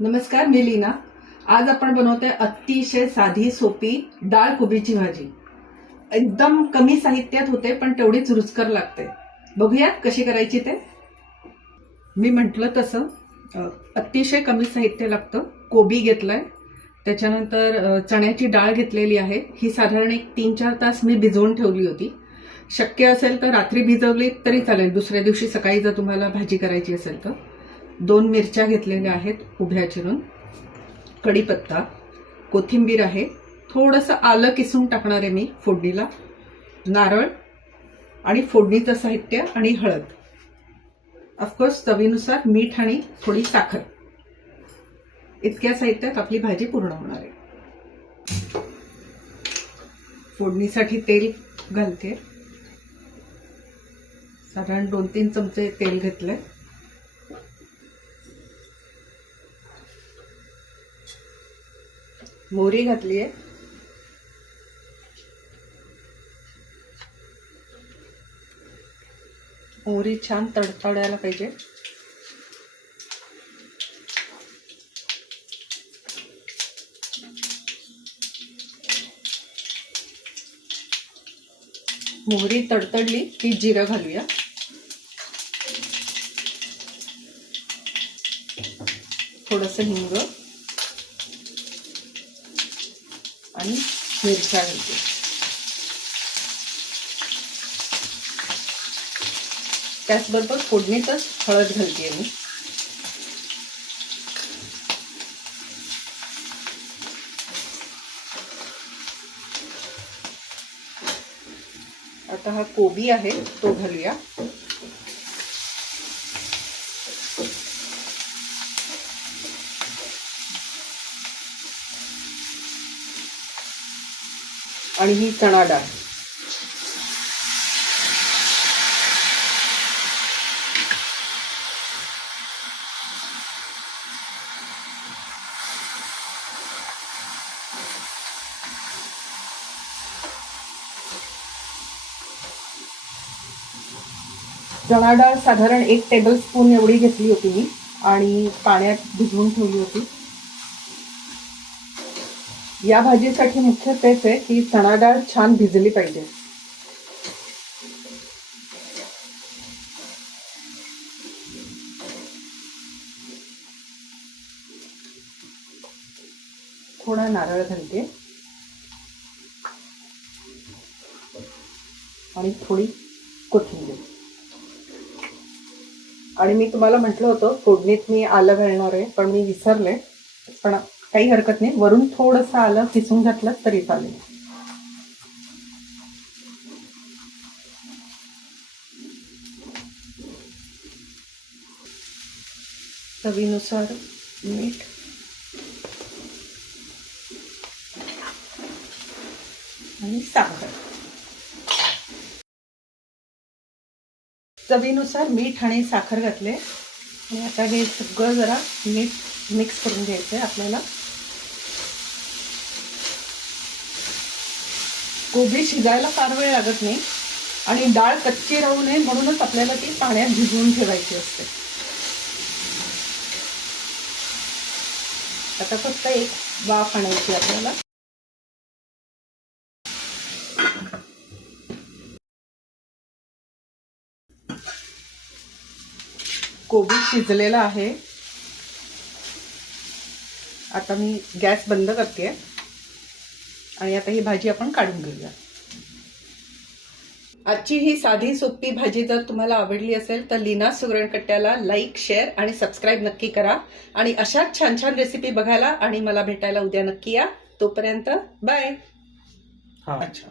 नमस्कार मी लीना. आज आपण बनवतोय अतिशय साधी सोपी डाळ कोबीची भाजी. एकदम कमी साहित्यात होते पण तेवढीच रुचकर लागते. बघूयात कशी करायची ते. मी म्हटलं तसं अतिशय कमी साहित्य लागतं. कोबी घेतलाय. त्याच्यानंतर चण्याची डाळ घेतलेली आहे. ही साधारण एक तीन चार तास मी भिजवून ठेवली होती. शक्य असेल तर रात्री भिजवली तरी चालेल. दुसऱ्या दिवशी सकाळी जर तुम्हाला भाजी करायची असेल तर. दोन मिरच्या घेतलेल्या आहेत उभ्या चिरून. कढीपत्ता कोथिंबीर आहे. थोडंसं आलं किसून टाकणार आहे मी फोडणीला. नारळ आणि फोडणीचं साहित्य आणि हळद. ऑफकोर्स चवीनुसार मीठ आणि थोडी साखर. इतक्या साहित्यात आपली भाजी पूर्ण होणार आहे. फोडणीसाठी तेल घालते. साधारण दोन तीन चमचे तेल घेतलंय. मोहरी घातली आहे. मोहरी छान तडतडायला पाहिजे. मोहरी तडतडली की जिरं घालूया. थोडंसं हिंग. आणि मिरच्या घालते. त्याचबरोबर फोडणीतच हळद घालते मी. आता हा कोबी आहे तो घालूया. आणि ही चणा डाळ. चणा डाळ साधारण एक टेबल स्पून एवढी घेतली होती मी आणि पाण्यात भिजवून ठेवली होती. या भाजीसाठी मुख्य तेच आहे की चणा डाळ छान भिजली पाहिजे. थोडा नारळ घालते. आणि थोडी कोथिंबीर. आणि मी तुम्हाला म्हटलं होतं फोडणीत मी आलं घालणार आहे पण मी विसरले. पण काही हरकत नाही. वरून थोडंसं आलं किसून घातलं तरी चालेल. चवीनुसार मीठ. आणि साखर. चवीनुसार मीठ आणि साखर घातले. आणि आता हे सगळं जरा मीठ मिक्स करून घ्यायचं आहे आपल्याला. कोबी शिजायला फार वेळ लागत नाही आणि डाळ कच्ची राहू नये म्हणूनच आपल्याला ती पाण्यात भिजवून ठेवायची असते. आता फक्त एक वाफ आणायची आपल्याला. कोबी शिजलेला आहे. आता मी गॅस बंद करते. आणि आता ही भाजी आपण काढून घेऊया. आजची ही साधी सोपी भाजी जर तुम्हाला आवडली असेल तर लीना सुगरणकट्ट्याला लाईक शेअर आणि सबस्क्राईब नक्की करा. आणि अशाच छान छान रेसिपी बघायला आणि मला भेटायला उद्या नक्की या. तोपर्यंत बाय हा. अच्छा.